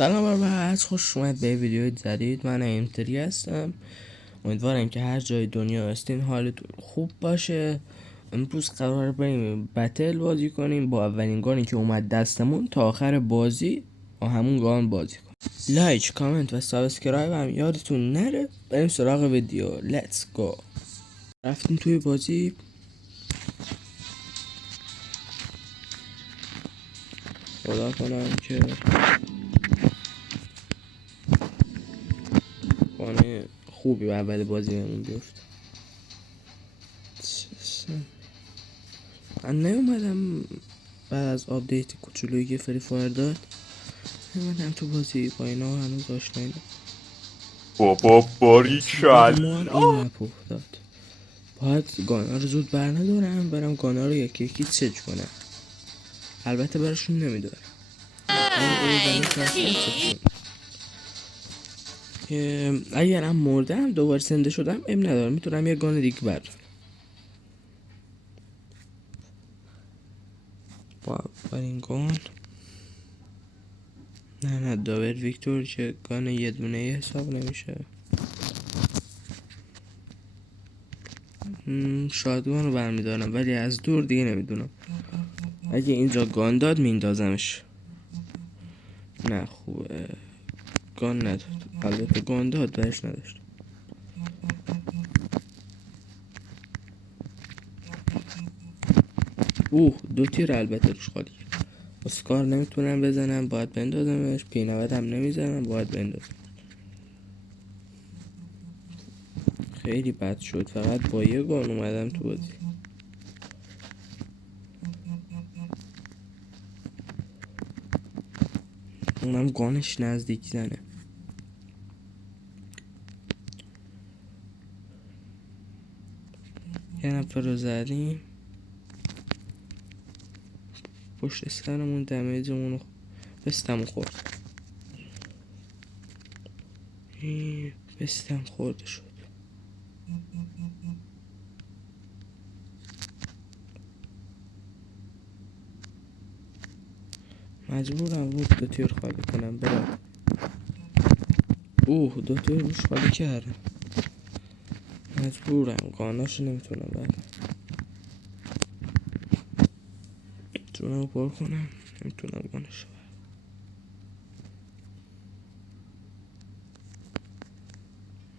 سلام بر خوش اومد به ویدیو جدید. من ایمتری هستم. امیدوارم که هر جای دنیا هستین حالتون خوب باشه. امروز قرار بریم بتل بازی کنیم با اولین گانی که اومد دستمون تا آخر بازی با همون گان بازی کنیم. لایک، کامنت و سابسکرایب هم یادتون نره. بریم سراغ ویدیو. لیتس گو. رفتیم توی بازی. خدا کنم که گانه خوبی به اول بازی بهمون بیفت. من نیومدم بعد از آپدیت کوچولویی که فری فایر داد، نیومدم تو بازی با اینا هنوز آشنایی بابا باریکلا ما هم این مپ افتاد. باید گانا رو زود برندارم، برم گانا رو یکی یکی چج کنم. البته براشون نمیدارم. اگرم مردم دوباره زنده شدم ام ندارم، میتونم یه گان دیگه بردارم. با این گان نه داور ویکتور که گان یه دونه حساب نمیشه. شادگان رو برمیدارم ولی از دور دیگه نمیدونم. اگه اینجا گان داد میندازمش. نه خوبه گان نداد. البته گان داد برش نداشت. دو تیر البته روش خالی. اسکار نمیتونم بزنم، باید بندازمش. پینوت هم نمیزنم، باید بندازم. خیلی بد شد. فقط با یه گان اومدم تو بازی. اونم گانش نزدیک زنه. یه نفر رو زدیم. پشت سرمون دمیجمون بستم خورد. بستم خورده شد. مجبورم بود دو تیر خالی کنم برم. دو تیر روش خالی کردم. مجبورم گاناشو نمیتونم برم. جونم پر کنم نمیتونم گاناشو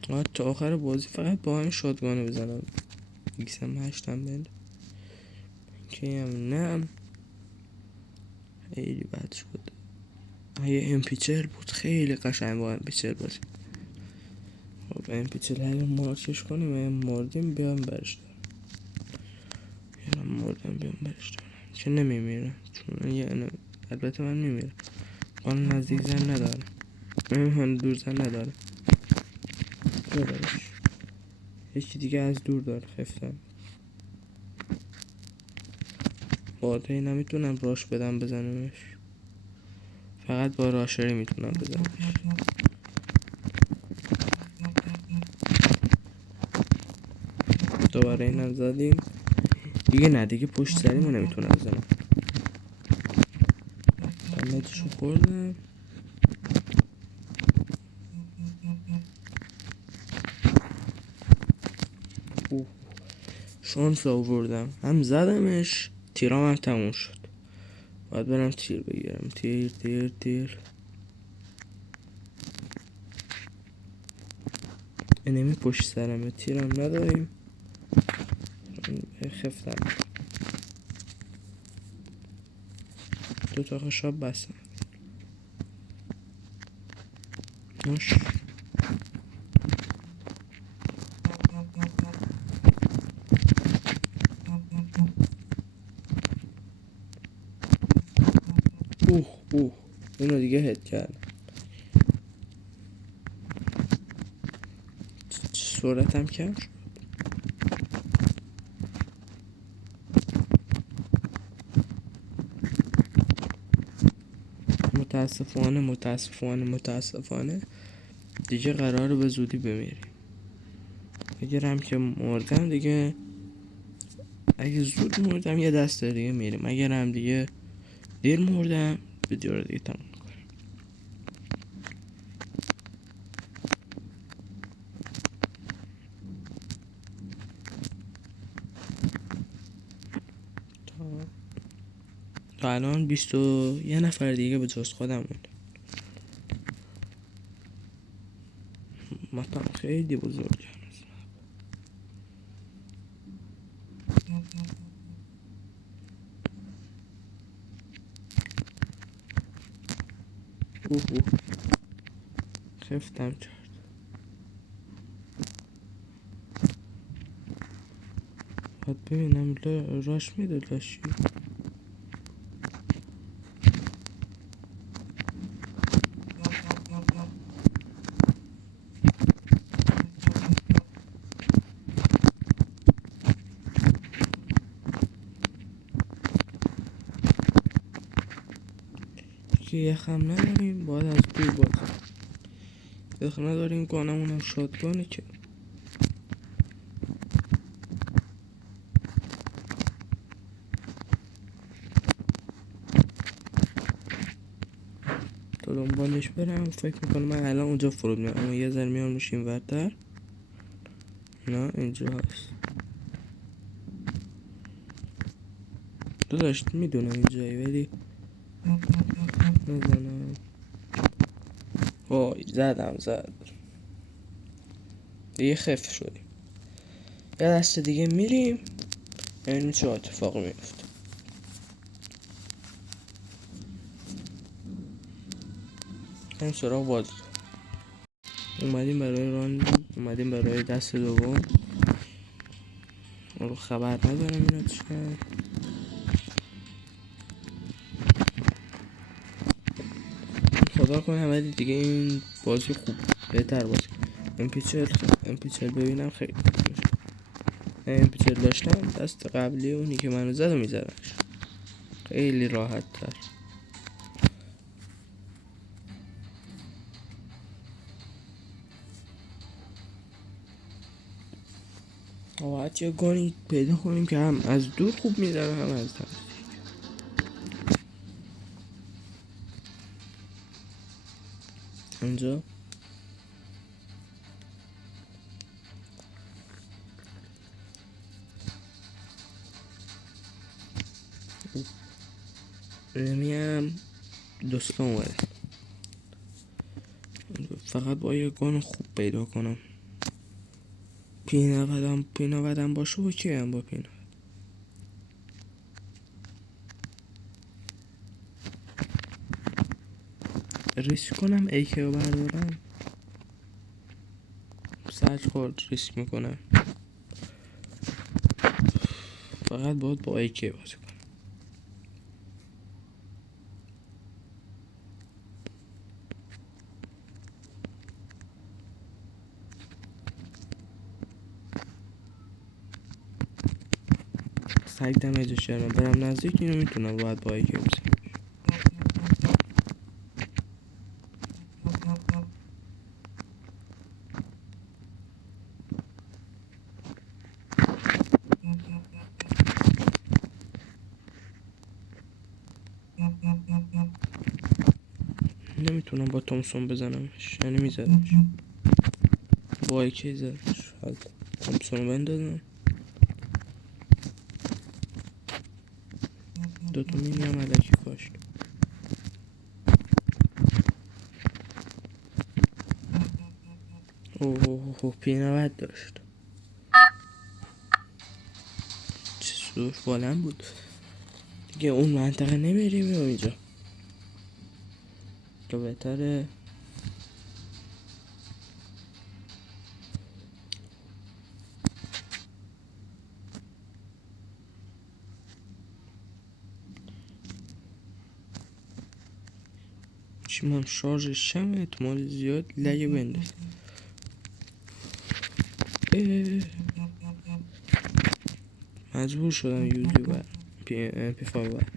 برم. تا آخر بازی فقط با همین شادگانه بزنم. ایکسم هشتم بند که هم نم. خیلی بد شد. یه امپیچر بود خیلی قشنگ با امپیچر بازی. خب امپیچر هر مارکش کنیم مردیم بیام برش دارم. مردم بیام برش دارم که نمیمیرم چون البته من میمیرم. آن نزدیک زن نداره. من دور زن نداره. ببرش یکی دیگه از دور داره. خفتم باده نمیتونم راش بدم بزنمش. فقط با راشری میتونم بزنمش. دوباره اینم زدیم دیگه. نه دیگه پشت سریمو نمیتونم بزنم. دمیجشو خوردم. شانس آوردم هم زدمش. تیرام هم تموم شد. باید برم تیر بگیرم. تیر انمی پشت سرمه. تیرم نداریم. خفتم. دو تا خشاب بستم. نوش اینو دیگه هد کردم. سرعتم کم شد. متاسفانه دیگه قراره به زودی بمیریم. اگرم که مردم دیگه، اگه زود مردم یه دست دیگه میریم. اگرم دیگه دیر مردم ویدیو رو دیگه تموم کنیم. تا الان 21 نفر دیگه به جز خودم مونده. مطمئن خیلی بزرگه. اوه خفتم کرد. باید ببینم راش میده لاشی. که یخم نداریم باید از دور بازم. یخ نداریم گانمونم شادگانه که تا دنبالش برم. فکر میکنم من الان اونجا فرود میام، اما یه ذره میام میشیم ورتر. نه اینجا هست. تو داشت میدونم اینجایی ولی نزنم. وای زد دیگه خف شدیم. یه دست دیگه میریم ببینیم چه اتفاق میفته. این سراغ باز اومدیم برای دست دوم. رو خبر ندارم اینا چیه. خدا کنه ولی دیگه این بازی خوب بهتر بازی. امپیچر ببینم خیلی امپیچر داشتم دست قبلی اونی که منو زد و میزدمش خیلی راحت تر. باید یه گانی پیدا کنیم که هم از دور خوب میزنه هم از نزدیک. اینجا رمیم دوستا اومده. فقط با یه گان خوب پیدا کنم. پیناودم باشه و که هم با پینا ریسک کنم ایکه رو بردارم. سرچ خورد ریسک میکنم. فقط باید با ایکه بازی کنم. سگ دمیجش شرمه برم نزدیک اینو میتونم باید با ایکه بزنم. نمیتونم با تومسون بزنمش یعنی میزدمش با ایکه زدمش. تومسون رو بندازم. دوتا مینی هم علکی کاشت. اوه پینوت داشت. چه سوش بالم بود دیگه. اون منطقه نمیریم یا اینجا تو بهتره. چیم هم شارژش شم احتمال زیاد لگه بنداز. مجبور شدم یوتیوبر پی فایبر.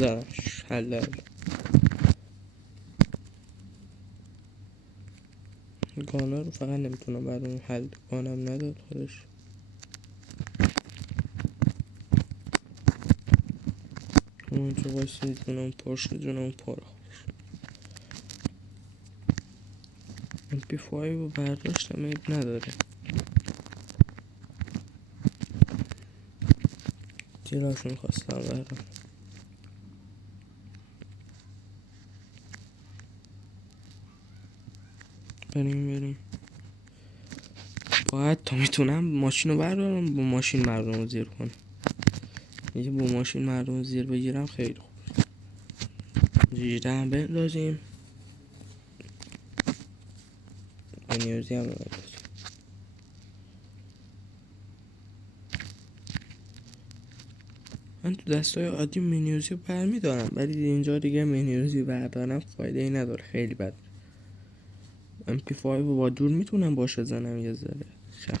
زنش حلال گانا رو فقط نمیتونم برام حل گانم نداد خودش. اونجا بایستید کنم اون پرشه جونم اون پاره MP5 رو برداشتم عیب نداره. جلاشون خواستم برم. بریم باید تا میتونم ماشین رو بردارم با ماشین مردم رو زیر کنم. یه با ماشین مردم رو زیر بگیرم خیلی خوب. جیره هم بندازیم انیوزی هم بندازیم. من تو دستای عادی منیوزی رو برمیدارم ولی اینجا دیگه منیوزی بردارم فایده ای نداره خیلی بد. MP5 رو با دور میتونم باشه زنم یه ذره شب.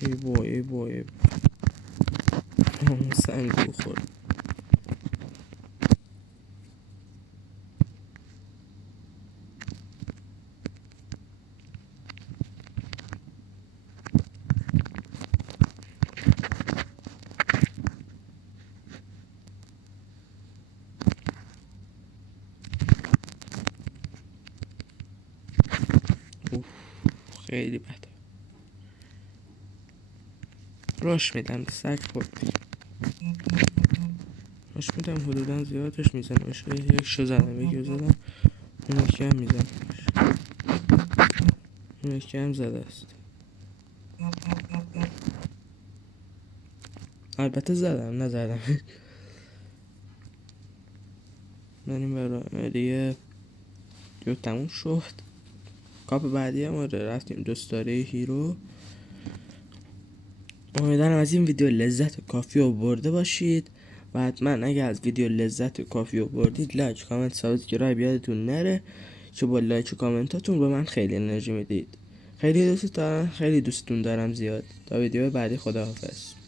ای بای سنگ بخور. اوف خیلی بده. راش میدم سگ خورد. راش میدم حدودا زیادش میزنمش. یک شو زدم یکی رو زدم اون یکی هم میزنمش. اون یکی هم زده است. البته زدم نزدم. بریم برای دیگه تموم شد. کاپ بعدی هم رفتیم دوستاره هیرو. امیدوارم از این ویدیو لذت کافی رو برده باشید و حتما اگه از ویدیو لذت کافی رو بردید لایک کامنت سابسکرایب یادتون نره که با لایک و کامنتاتون به من خیلی انرژی میدید. خیلی دوستتون دارم زیاد. تا ویدیو بعدی خداحافظ.